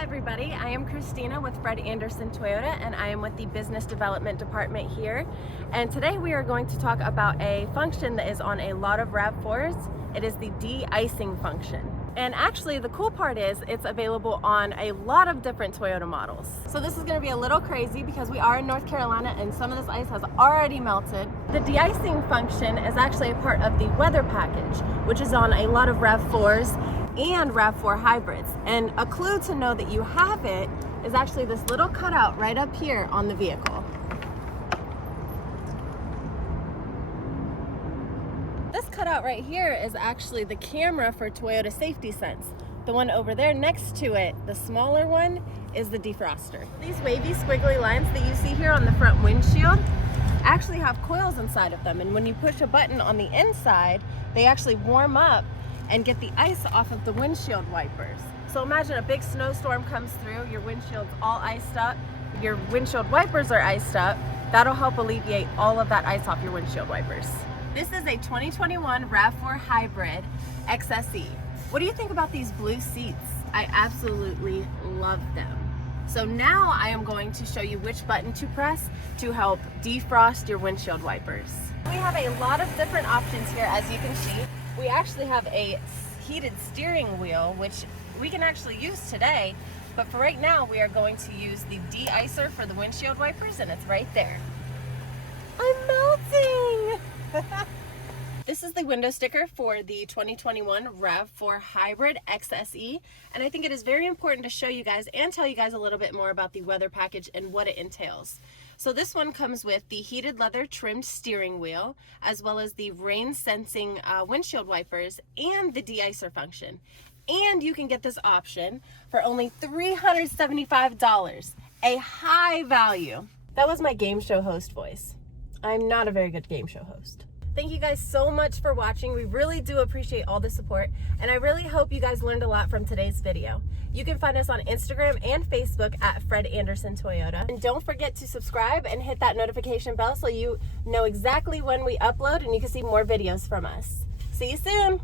Hi everybody, I am Christina with Fred Anderson Toyota and I am with the Business Development Department here. And today we are going to talk about a function that is on a lot of RAV4s. It is the de-icing function. And actually the cool part is it's available on a lot of different Toyota models. So this is going to be a little crazy because we are in North Carolina and some of this ice has already melted. The de-icing function is actually a part of the weather package, which is on a lot of RAV4s and RAV4 hybrids. And a clue to know that you have it is actually this little cutout right up here on the vehicle. This cutout right here is actually the camera for Toyota Safety Sense. The one over there next to it, the smaller one, is the defroster. These wavy squiggly lines that you see here on the front windshield actually have coils inside of them, and when you push a button on the inside, they actually warm up and get the ice off of the windshield wipers. So imagine a big snowstorm comes through, your windshield's all iced up, your windshield wipers are iced up. That'll help alleviate all of that ice off your windshield wipers. This is a 2021 RAV4 Hybrid XSE. What do you think about these blue seats? I absolutely love them. So now I am going to show you which button to press to help defrost your windshield wipers. We have a lot of different options here, as you can see. We actually have a heated steering wheel, which we can actually use today, but for right now we are going to use the De-Icer for the windshield wipers, and it's right there. I'm melting! This is the window sticker for the 2021 RAV4 Hybrid XSE, and I think it is very important to show you guys and tell you guys a little bit more about the weather package and what it entails. So this one comes with the heated leather trimmed steering wheel, as well as the rain sensing windshield wipers and the de-icer function. And you can get this option for only $375, a high value. That was my game show host voice. I'm not a very good game show host. Thank you guys so much for watching. We really do appreciate all the support, and I really hope you guys learned a lot from today's video. You can find us on Instagram and Facebook at Fred Anderson Toyota. And don't forget to subscribe and hit that notification bell so you know exactly when we upload and you can see more videos from us. See you soon!